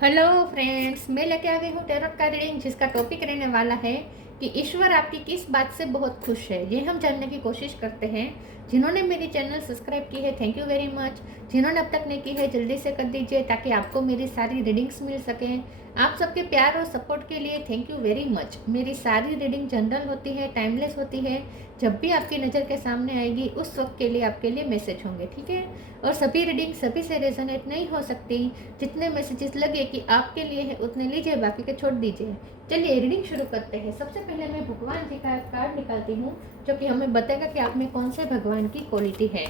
Hello friends, मैं लेके आ गई हूँ टैरोट का रीडिंग, जिसका टॉपिक रहने वाला है कि ईश्वर आपकी किस बात से बहुत खुश है। ये हम जानने की कोशिश करते हैं। जिन्होंने मेरी चैनल सब्सक्राइब की है, थैंक यू वेरी मच। जिन्होंने अब तक नहीं की है, जल्दी से कर दीजिए ताकि आपको मेरी सारी रीडिंग्स मिल सकें। आप सबके प्यार और सपोर्ट के लिए थैंक यू वेरी मच। मेरी सारी रीडिंग जनरल होती है, टाइमलेस होती है। जब भी आपकी नज़र के सामने आएगी उस वक्त के लिए आपके लिए मैसेज होंगे, ठीक है। और सभी रीडिंग सभी से रेजोनेट नहीं हो सकती। जितने मैसेजेस लगे कि आपके लिए है उतने लीजिए, बाकी के छोड़ दीजिए। चलिए रीडिंग शुरू करते हैं। सबसे पहले मैं भगवान जी का कार्ड निकालती हूँ, जो कि हमें बताएगा कि आप में कौन से भगवान की क्वालिटी है।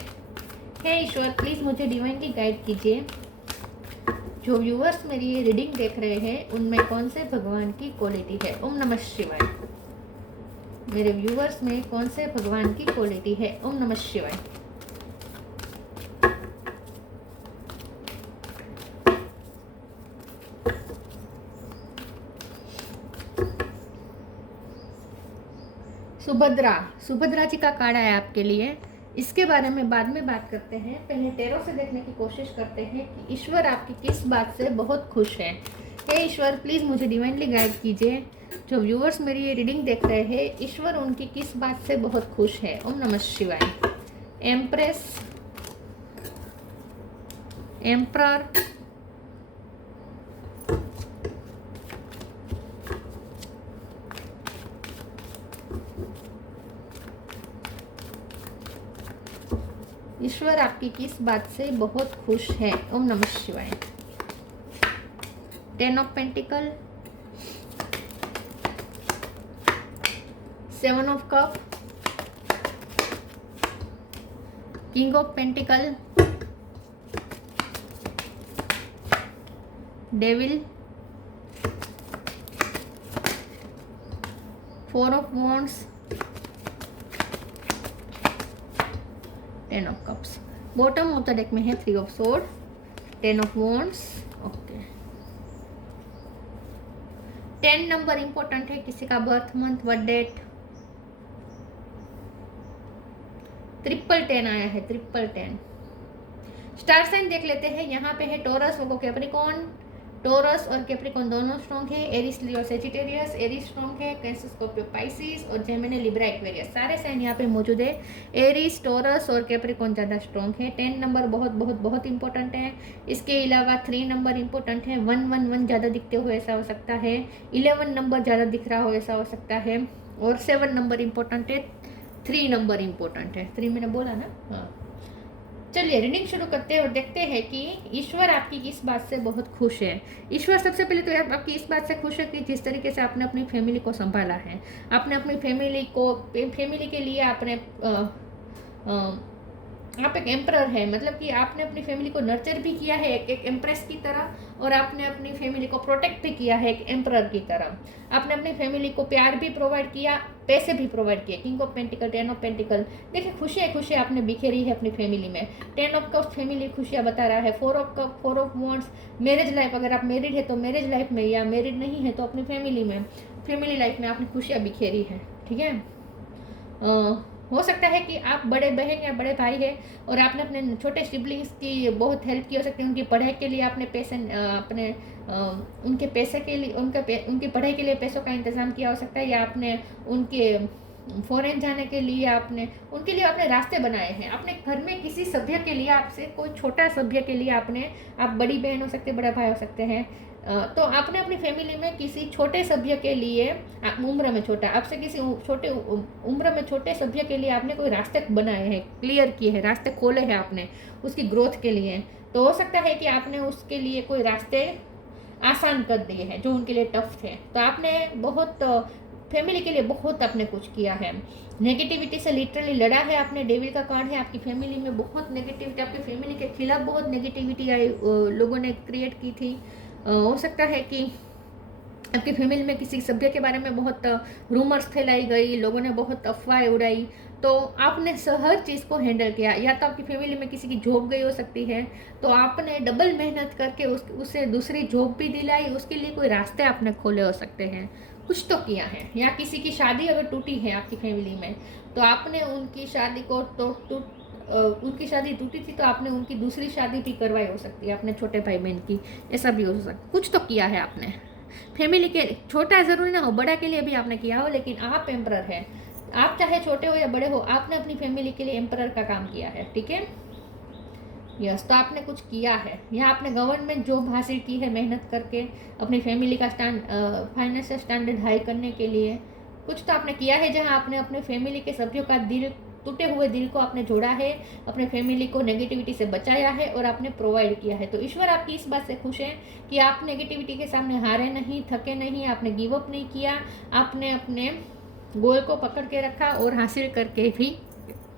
हे ईश्वर, प्लीज़ मुझे डिवाइनली गाइड कीजिए। जो व्यूअर्स मेरी ये रीडिंग देख रहे हैं उनमें कौन से भगवान की क्वालिटी है। ओम नमः शिवाय। मेरे व्यूअर्स में कौन से भगवान की क्वालिटी है। ओम नमः शिवाय। सुभद्रा जी का कार्ड आया आपके लिए। इसके बारे में बाद में बात करते हैं। पहले टैरो से देखने की कोशिश करते हैं कि ईश्वर आपकी किस बात से बहुत खुश है। हे ईश्वर, प्लीज़ मुझे डिवाइनली गाइड कीजिए। जो व्यूअर्स मेरी ये रीडिंग देख रहे हैं, ईश्वर उनकी किस बात से बहुत खुश है। ओम नमः शिवाय। एम्प्रेस, एम्प्रर, ईश्वर आपकी किस बात से बहुत खुश है। ओम नमः शिवाय। 10 of pentacle, 7 of cup, king of pentacle, devil, 4 of wands, 10 of cups. Bottom of the deck में है 3 of sword, 10 of wands. Okay, 10 number important है। किसी का बर्थ मंथ, बर्थ डेट। 1010 आया है, 1010। स्टार साइन देख लेते हैं। यहाँ पे है टोरस, वो कैप्रिकॉन। टोरस और कैप्रिकॉन दोनों स्ट्रॉन्ग है। एरिस, लियो, सेजिटेरियस। एरिस स्ट्रॉन्ग है। कैंसर, स्कॉर्पियो, पाइसिस और जेमिनी, लिब्रा, एक्वेरियस, सारे साइन यहाँ पे मौजूद है। एरिस, टोरस और कैप्रिकॉन ज़्यादा स्ट्रॉन्ग है। 10 नंबर बहुत बहुत बहुत इंपॉर्टेंट है। इसके अलावा 3 नंबर इंपॉर्टेंट है। 111 ज़्यादा दिखते हुए ऐसा हो सकता है। 11 नंबर ज़्यादा दिख रहा हो ऐसा हो सकता है। और 7 नंबर इंपॉर्टेंट है। 3 नंबर इंपॉर्टेंट है। 3 मैंने बोला ना, हाँ। चलिए रीडिंग शुरू करते हैं और देखते हैं कि ईश्वर आपकी किस बात से बहुत खुश है। ईश्वर सबसे पहले तो आपकी इस बात से खुश है कि जिस तरीके से आपने अपनी फैमिली को संभाला है। आपने अपनी फैमिली के लिए आपने आप एक एम्परर है, मतलब कि आपने अपनी फैमिली को नर्चर भी किया है एक एम्प्रेस की तरह, और आपने अपनी फैमिली को प्रोटेक्ट भी किया है एक एम्परर की तरह। आपने अपनी फैमिली को प्यार भी प्रोवाइड किया, पैसे भी प्रोवाइड किए। King of pentacle, 10 of pentacle. देखिए खुशियाँ आपने बिखेरी है अपनी फैमिली में। 10 ऑफ कप फैमिली खुशियाँ बता रहा है। 4 of cup, 4 of wands, marriage life. अगर आप मैरिड है तो मैरिज लाइफ में, या मैरिड नहीं है तो अपनी फैमिली में, फैमिली लाइफ में आपने खुशियाँ बिखेरी है, ठीक है। हो सकता है कि आप बड़े बहन या बड़े भाई है और आपने अपने छोटे सिबलिंग्स की बहुत हेल्प की हो सकती है। उनकी पढ़ाई के लिए आपने पैसे अपने उनके पैसे के लिए उनकी पढ़ाई के लिए पैसों का इंतज़ाम किया हो सकता है, या आपने उनके फॉरेन जाने के लिए उनके लिए आपने रास्ते बनाए हैं। अपने घर में किसी सभ्य के लिए, आपसे कोई छोटा सभ्य के लिए आप बड़ी बहन हो सकते हैं, बड़ा भाई हो सकते हैं, तो आपने अपनी फैमिली में किसी छोटे सभ्य के लिए, उम्र में छोटा, आपसे किसी छोटे उम्र में छोटे सभ्य के लिए आपने कोई रास्ते बनाए हैं, क्लियर किए हैं, रास्ते खोले हैं आपने उसकी ग्रोथ के लिए। तो हो सकता है कि आपने उसके लिए कोई रास्ते आसान कर दिए हैं जो उनके लिए टफ थे। तो आपने बहुत फैमिली के लिए बहुत आपने कुछ किया है। नेगेटिविटी से लिटरली लड़ा है आपने। डेविल का कार्ड है। आपकी फैमिली में बहुत नेगेटिविटी, आपकी फैमिली के खिलाफ बहुत नेगेटिविटी आई, लोगों ने क्रिएट की थी। हो सकता है कि आपकी फैमिली में किसी सभ्य के बारे में बहुत रूमर्स फैलाई गई, लोगों ने बहुत अफवाहें उड़ाई, तो आपने हर चीज़ को हैंडल किया। या तो आपकी फैमिली में किसी की जॉब गई हो सकती है, तो आपने डबल मेहनत करके उसे दूसरी जॉब भी दिलाई, उसके लिए कोई रास्ते आपने खोले हो सकते हैं, कुछ तो किया है। या किसी की शादी अगर टूटी है आपकी फैमिली में, तो आपने उनकी शादी को उनकी शादी टूटी थी तो आपने उनकी दूसरी शादी भी करवाई हो सकती है, अपने छोटे भाई बहन की, ऐसा भी हो सकता है। कुछ तो किया है आपने फैमिली के, छोटा ज़रूरी ना हो, बड़ा के लिए भी आपने किया हो, लेकिन आप एम्परर है। आप चाहे छोटे हो या बड़े हो, आपने अपनी फैमिली के लिए एम्परर का काम किया है, ठीक है। यस, तो आपने कुछ किया है। यहाँ आपने गवर्नमेंट जॉब हासिल की है मेहनत करके, अपनी फैमिली का फाइनेंशियल स्टैंडर्ड हाई करने के लिए। कुछ तो आपने किया है जहाँ आपने अपने फैमिली के सभ्यों का दिल, टूटे हुए दिल को आपने जोड़ा है, अपने फैमिली को नेगेटिविटी से बचाया है और आपने प्रोवाइड किया है। तो ईश्वर आपकी इस बात से खुश है कि आप नेगेटिविटी के सामने हारे नहीं, थके नहीं, आपने गिव अप नहीं किया, आपने अपने गोल को पकड़ के रखा और हासिल करके भी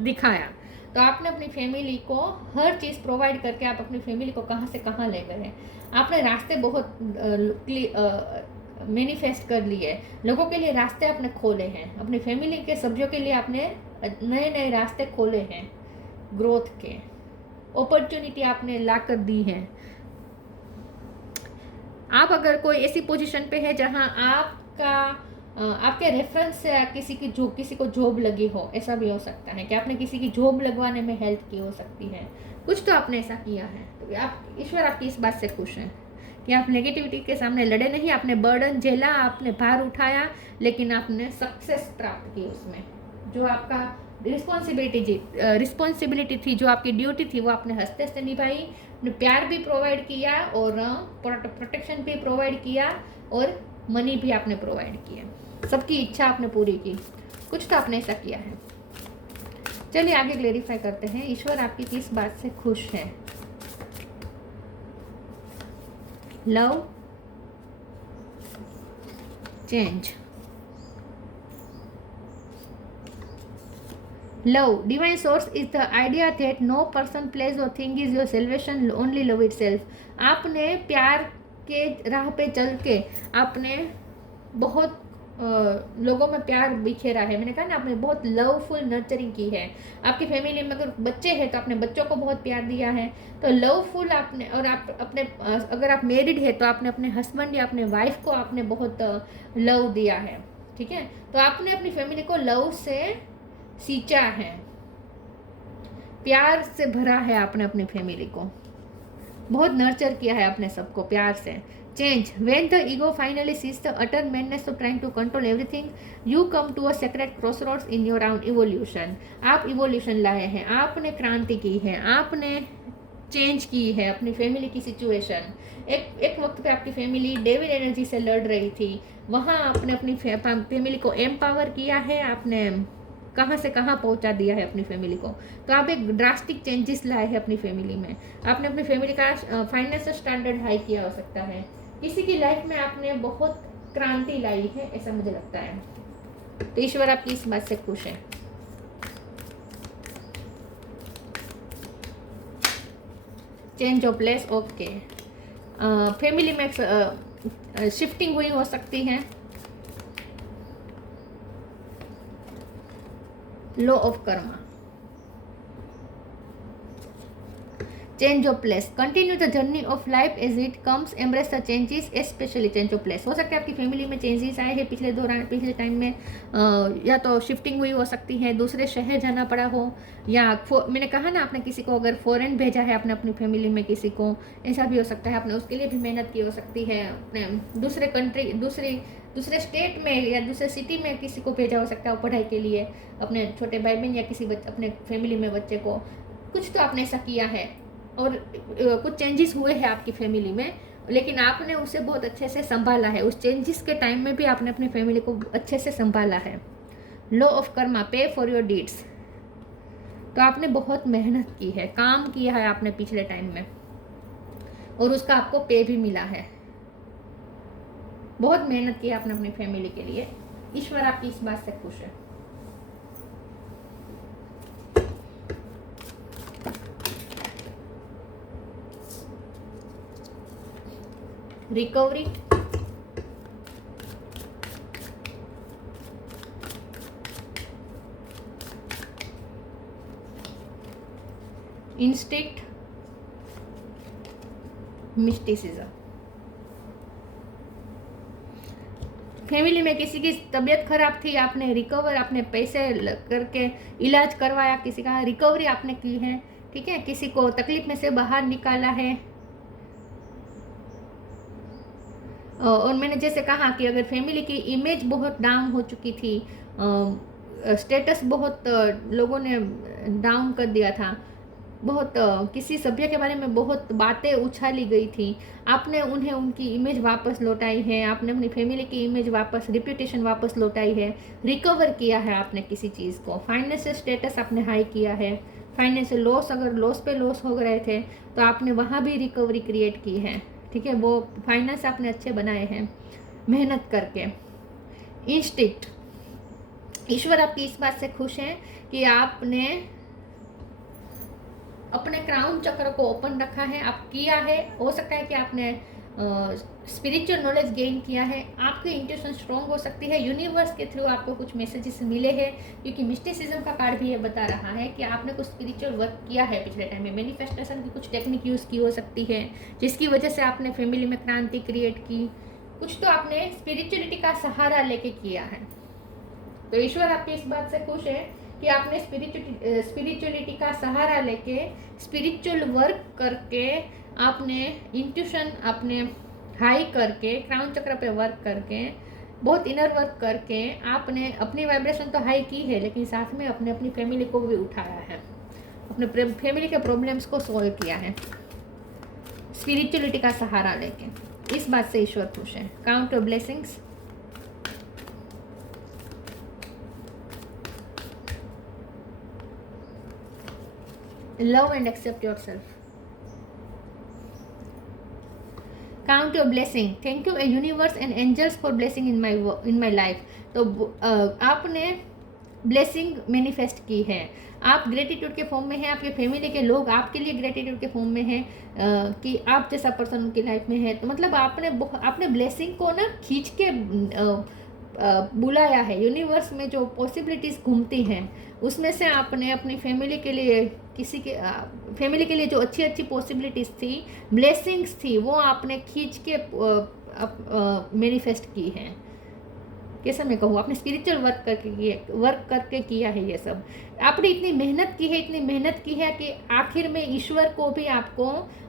दिखाया। तो आपने अपनी फैमिली को हर चीज़ प्रोवाइड करके आप अपनी फैमिली को कहाँ से कहाँ ले गए हैं। आपने रास्ते बहुत मैनिफेस्ट कर लिए, लोगों के लिए रास्ते आपने खोले हैं, अपनी फैमिली के सभ्यों के लिए आपने नए नए रास्ते खोले हैं, ग्रोथ के अपॉर्चुनिटी आपने ला कर दी है। आप अगर कोई ऐसी पोजीशन पे है जहां आपके रेफरेंस से किसी को जॉब लगी हो, ऐसा भी हो सकता है कि आपने किसी की जॉब लगवाने में हेल्प की हो सकती है। कुछ तो आपने ऐसा किया है, तो आप ईश्वर आपकी इस बात से खुश हैं कि आप नेगेटिविटी के सामने लड़े नहीं, आपने बर्डन झेला, आपने भार उठाया, लेकिन आपने सक्सेस प्राप्त की उसमें। जो आपका रिस्पॉन्सिबिलिटी थी, जो आपकी ड्यूटी थी, वो आपने हंसते हंसते निभाई, आपने प्यार भी प्रोवाइड किया और प्रोटेक्शन भी प्रोवाइड किया और मनी भी आपने प्रोवाइड किया, सबकी इच्छा आपने पूरी की। कुछ तो आपने ऐसा किया है। चलिए आगे क्लेरिफाई करते हैं, ईश्वर आपकी किस बात से खुश है। Love, change. Love, divine source is the idea that no person, place or thing is your salvation, only love itself. आपने प्यार के राह पे चल के आपने बहुत लोगों में प्यार बिखेरा है। मैंने कहा ना, आपने बहुत लवफुल नर्चरिंग की है। आपकी फैमिली में अगर बच्चे हैं तो आपने बच्चों को बहुत प्यार दिया है, तो लवफुल आपने, और आप अपने अगर आप मैरिड है तो आपने अपने हस्बैंड या अपने वाइफ को आपने बहुत लव दिया है, ठीक है। तो आपने अपनी फैमिली को लव से सींचा है, प्यार से भरा है आपने अपनी फैमिली को, बहुत नर्चर किया है आपने सबको प्यार से। Change, when the ego finally ceases the utter madness of trying to control everything, you come to a secret crossroads in your own evolution. आप इवोल्यूशन लाए हैं, आपने क्रांति की है, आपने चेंज की है अपनी फैमिली की सिचुएशन। एक वक्त पे आपकी फैमिली डेविल एनर्जी से लड़ रही थी, वहाँ आपने अपनी फैमिली को एम्पावर किया है, आपने कहाँ से कहाँ पहुँचा दिया है अपनी फैमिली को। तो आप एक ड्रास्टिक चेंजेस लाए हैं अपनी फैमिली में। आपने अपनी फैमिली का फाइनेंशियल स्टैंडर्ड हाई किया हो सकता है, किसी की लाइफ में आपने बहुत क्रांति लाई है, ऐसा मुझे लगता है। तो ईश्वर आपकी इस बात से खुश है। Change of place, okay. Family में शिफ्टिंग हुई हो सकती है। Law of karma, change of place, continue the journey of life as it comes, embrace the changes, specially change of place. हो सकता है आपकी फैमिली में चेंजेस आए हैं पिछले टाइम में, या तो शिफ्टिंग हुई हो सकती है, दूसरे शहर जाना पड़ा हो, या मैंने कहा ना, आपने किसी को अगर फॉरेन भेजा है आपने अपनी फैमिली में किसी को, ऐसा भी हो सकता है। आपने उसके लिए भी मेहनत की हो सकती है, अपने दूसरे कंट्री, दूसरे स्टेट में या दूसरे सिटी में किसी को भेजा हो सकता है पढ़ाई के लिए, अपने छोटे भाई बहन या किसी अपने फैमिली में बच्चे को। कुछ तो आपने ऐसा किया है और कुछ चेंजेस हुए हैं आपकी फैमिली में, लेकिन आपने उसे बहुत अच्छे से संभाला है। उस चेंजेस के टाइम में भी आपने अपनी फैमिली को अच्छे से संभाला है। लॉ ऑफ कर्मा, पे फॉर योर डीड्स, तो आपने बहुत मेहनत की है, काम किया है आपने पिछले टाइम में और उसका आपको पे भी मिला है। बहुत मेहनत की आपने अपनी फैमिली के लिए। ईश्वर आपकी इस बात से खुश है। Recovery, instinct, mysticism. फैमिली में किसी की तबीयत खराब थी, आपने रिकवर, आपने पैसे करके इलाज करवाया, किसी का रिकवरी आपने की है, ठीक है, किसी को तकलीफ में से बाहर निकाला है। और मैंने जैसे कहा कि अगर फैमिली की इमेज बहुत डाउन हो चुकी थी, स्टेटस बहुत लोगों ने डाउन कर दिया था, बहुत किसी सभ्य के बारे में बहुत बातें उछाली गई थी, आपने उन्हें उनकी इमेज वापस लौटाई है, आपने अपनी फैमिली की इमेज वापस, रिप्यूटेशन वापस लौटाई है, रिकवर किया है आपने किसी चीज़ को, फाइनेंशियल स्टेटस आपने हाई किया है, फाइनेंशियल लॉस, अगर लॉस पे लॉस हो गए थे तो आपने वहाँ भी रिकवरी क्रिएट की है, ठीक है, वो फाइनेंस आपने अच्छे बनाए हैं मेहनत करके। इंस्टिंक्ट, ईश्वर आपकी इस बात से खुश हैं कि आपने अपने क्राउन चक्र को ओपन रखा है, आप किया है, हो सकता है कि आपने स्पिरिचुअल नॉलेज गेन किया है, आपकी इंट्यूशन स्ट्रॉन्ग हो सकती है, यूनिवर्स के थ्रू आपको कुछ मैसेजेस मिले हैं, क्योंकि मिस्टिसिज्म का कार्ड भी ये बता रहा है कि आपने कुछ स्पिरिचुअल वर्क किया है पिछले टाइम में, मैनिफेस्टेशन की कुछ टेक्निक यूज़ की हो सकती है, जिसकी वजह से आपने फैमिली में क्रांति क्रिएट की, कुछ तो आपने स्पिरिचुअलिटी का सहारा लेके किया है। तो ईश्वर आपकी इस बात से खुश है कि आपने स्पिरिचुअलिटी का सहारा लेके, स्पिरिचुअल वर्क करके, आपने इंट्यूशन आपने हाई करके, क्राउन चक्र पे वर्क करके, बहुत इनर वर्क करके आपने अपनी वाइब्रेशन तो हाई की है, लेकिन साथ में अपनी फैमिली को भी उठाया है, अपने फैमिली के प्रॉब्लम्स को सॉल्व किया है स्पिरिचुअलिटी का सहारा लेके। इस बात से ईश्वर खुश है। Count your blessings. Love and accept yourself. Count your blessing. Thank you, a universe and angels for blessing in my life. तो आपने ब्लेसिंग मैनिफेस्ट की है, आप ग्रेटिट्यूड के फॉर्म में हैं, आपके फैमिली के लोग आपके लिए ग्रेटिट्यूड के फॉर्म में हैं कि आप जैसा पर्सन उनकी लाइफ में है। तो मतलब आपने ब्लेसिंग को ना खींच के बुलाया है। यूनिवर्स में जो पॉसिबिलिटीज़ घूमती हैं उसमें से आपने अपनी फैमिली के लिए, किसी के फैमिली के लिए जो अच्छी अच्छी पॉसिबिलिटीज़ थी, ब्लेसिंग्स थी, वो आपने खींच के मैनिफेस्ट की हैं। कैसा मैं कहूँ, आपने स्पिरिचुअल वर्क करके किया है ये सब। आपने इतनी मेहनत की है कि आखिर में ईश्वर को भी आपको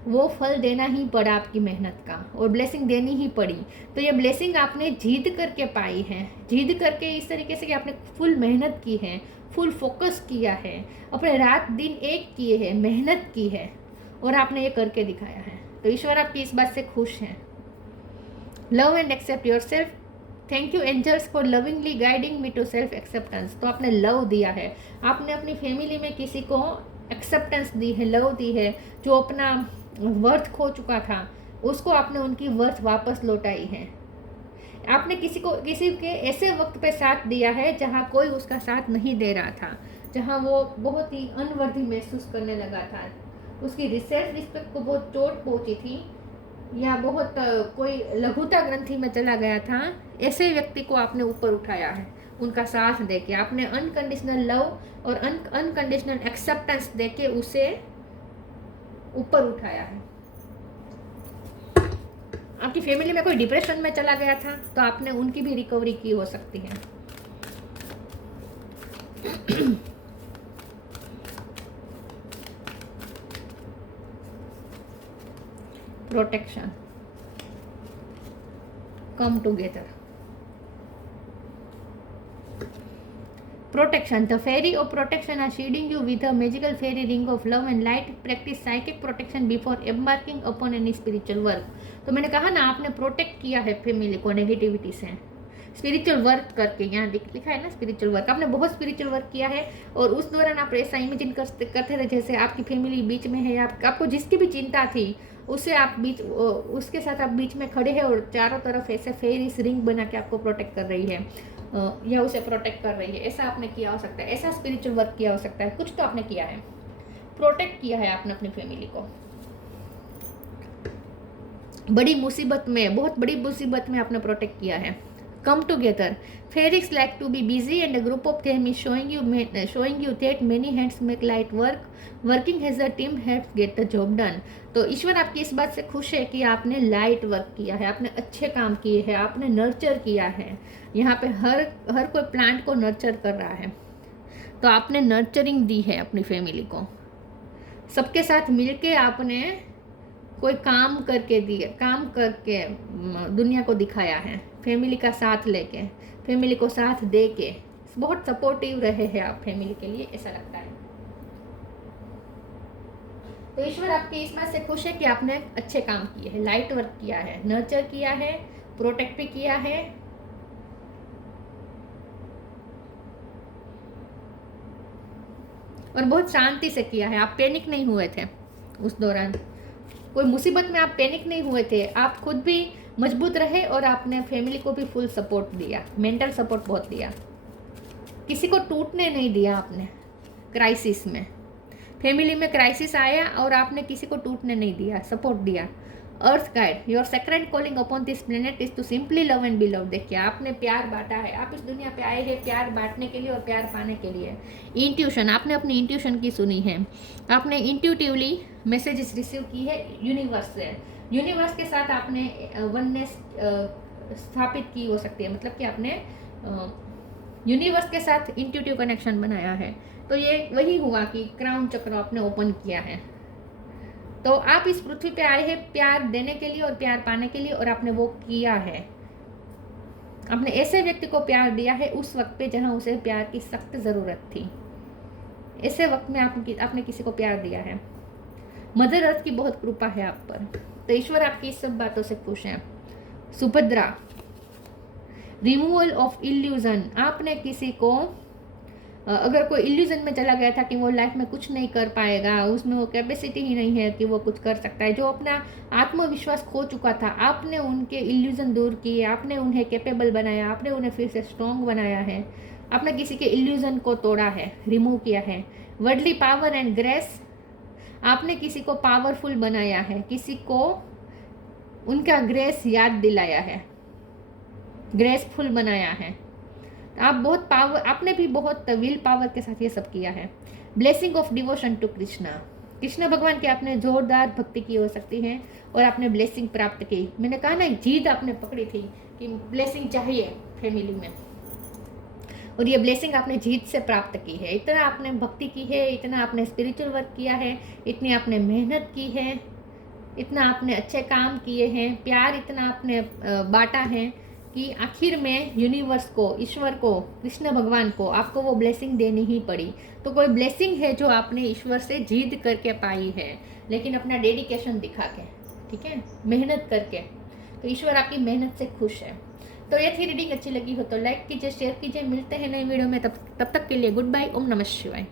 वो फल देना ही पड़ा आपकी मेहनत का, और ब्लेसिंग देनी ही पड़ी। तो ये ब्लेसिंग आपने जीत करके पाई है, जीत करके इस तरीके से कि आपने फुल मेहनत की है, फुल फोकस किया है, अपने रात दिन एक किए हैं, मेहनत की है, और आपने ये करके दिखाया है। तो ईश्वर आपकी इस बात से खुश हैं। Love and accept your self. Thank you angels for lovingly guiding me to self acceptance. तो आपने लव दिया है, आपने अपनी फैमिली में किसी को एक्सेप्टेंस दी है, लव दी है, जो अपना वर्थ खो चुका था उसको आपने उनकी वर्थ वापस लौटाई है। आपने किसी के ऐसे वक्त पे साथ दिया है जहाँ कोई उसका साथ नहीं दे रहा था, जहाँ वो बहुत ही अनवर्दी महसूस करने लगा था, उसकी सेल्फ रिस्पेक्ट को बहुत चोट पहुँची थी, या बहुत कोई लघुता ग्रंथि में चला गया था, ऐसे व्यक्ति को आपने ऊपर उठाया है उनका साथ देके। आपने अनकंडीशनल लव और अनकंडीशनल एक्सेप्टेंस देके उसे ऊपर उठाया है। आपकी फैमिली में कोई डिप्रेशन में चला गया था तो आपने उनकी भी रिकवरी की हो सकती है। Protection, come together. Protection. The fairy of protection are shielding you with a magical fairy ring of love and light. Practice psychic protection before embarking upon any spiritual work. तो मैंने कहा ना, आपने प्रोटेक्ट किया है फैमिली को negativity से spiritual work करके। यहाँ लिखा है ना स्पिरिचुअल वर्क, आपने बहुत स्पिरिचुअल वर्क किया है, और उस दौरान आप ऐसा इमेजिन करते थे जैसे आपकी फैमिली बीच में है, आपको जिसकी भी चिंता थी उससे आप उसके साथ आप बीच में खड़े हैं, और चारों तरफ ऐसे फेरिस रिंग बना के आपको प्रोटेक्ट कर रही है, या उसे प्रोटेक्ट कर रही है। ऐसा आपने किया हो सकता है, ऐसा स्पिरिचुअल वर्क किया हो सकता है, कुछ तो आपने किया है, प्रोटेक्ट किया है आपने अपनी फैमिली को। बड़ी मुसीबत में, बहुत बड़ी मुसीबत में आपने प्रोटेक्ट किया है। come together. Fairies like to be busy and a group of them is showing you that many hands make light work. Working as a team helps get the job done. तो ईश्वर आपकी इस बात से खुश है कि आपने लाइट वर्क किया है, आपने अच्छे काम किए हैं, आपने नर्चर किया है। यहाँ पे हर कोई प्लांट को नर्चर कर रहा है, तो आपने नर्चरिंग दी है अपनी फैमिली को। सबके साथ मिलके आपने कोई काम करके दुनिया को दिखाया है, फैमिली का साथ लेके, फैमिली को साथ दे के। बहुत सपोर्टिव रहे हैं आप फैमिली के लिए, ऐसा लगता है। तो ईश्वर आपकी इस बात से खुश है कि आपने अच्छे काम किए हैं, लाइट वर्क किया है, नर्चर किया है, प्रोटेक्ट भी किया है। और बहुत शांति से किया है। आप पैनिक नहीं हुए थे उस दौरान, कोई मुसीबत में आप पैनिक नहीं हुए थे। आप खुद भी मजबूत रहे और आपने फैमिली को भी फुल सपोर्ट दिया, मेंटल सपोर्ट बहुत दिया, किसी को टूटने नहीं दिया आपने। क्राइसिस में, फैमिली में क्राइसिस आया और आपने किसी को टूटने नहीं दिया, सपोर्ट दिया। Earth guide, your sacred calling upon this planet is to simply love and be love. देखिए, आपने प्यार बांटा है, आप इस दुनिया पे आए हैं प्यार बांटने के लिए और प्यार पाने के लिए। इंट्यूशन, आपने अपनी इंट्यूशन की सुनी है, आपने इंट्यूटिवली मैसेजेस रिसीव की है यूनिवर्स से। यूनिवर्स के साथ आपने वननेस स्थापित की हो सकती है, मतलब कि आपने यूनिवर्स के साथ इंट्यूटिव कनेक्शन बनाया है। तो ये वही हुआ कि क्राउन चक्र आपने ओपन किया है। तो आप इस पृथ्वी पे आए हैं प्यार देने के लिए और प्यार पाने के लिए, और आपने वो किया है। आपने ऐसे व्यक्ति को प्यार दिया है उस वक्त पे जहां उसे प्यार की सख्त ज़रूरत थी। ऐसे वक्त में आपने किसी को प्यार दिया है। मदर अर्थ की बहुत कृपा है आप पर, तो ईश्वर आपकी इस सब बातों से खुश हैं। सुभद्रा, रिमूवल ऑफ इल्यूजन, आपने किसी को अगर कोई इल्यूजन में चला गया था कि वो लाइफ में कुछ नहीं कर पाएगा, उसमें वो कैपेसिटी ही नहीं है कि वो कुछ कर सकता है, जो अपना आत्मविश्वास खो चुका था, आपने उनके इल्यूजन दूर किए, आपने उन्हें कैपेबल बनाया, आपने उन्हें फिर से स्ट्रॉन्ग बनाया है, आपने किसी के इल्यूजन को तोड़ा है, रिमूव किया है। वर्ल्डली पावर एंड ग्रेस, आपने किसी को पावरफुल बनाया है, किसी को उनका ग्रेस याद दिलाया है, ग्रेसफुल बनाया है। आप बहुत पावर, आपने भी बहुत विल पावर के साथ ये सब किया है। Blessing of devotion to Krishna, Krishna भगवान की आपने जोरदार भक्ति की हो सकती है और आपने ब्लेसिंग प्राप्त की। मैंने कहा ना, जीत आपने पकड़ी थी कि ब्लेसिंग चाहिए फैमिली में, और ये ब्लेसिंग आपने जीत से प्राप्त की है। इतना आपने भक्ति की है, इतना आपने स्पिरिचुअल वर्क किया है, इतनी आपने मेहनत की है, इतना आपने अच्छे काम किए हैं, प्यार इतना आपने बांटा है कि आखिर में यूनिवर्स को, ईश्वर को, कृष्ण भगवान को आपको वो ब्लेसिंग देनी ही पड़ी। तो कोई ब्लेसिंग है जो आपने ईश्वर से जीत करके पाई है, लेकिन अपना डेडिकेशन दिखा के, ठीक है, मेहनत करके। तो ईश्वर आपकी मेहनत से खुश है। तो ये थी रीडिंग, अच्छी लगी हो तो लाइक कीजिए, शेयर कीजिए। मिलते हैं नई वीडियो में, तब तक के लिए गुड बाय। ओम नमः शिवाय।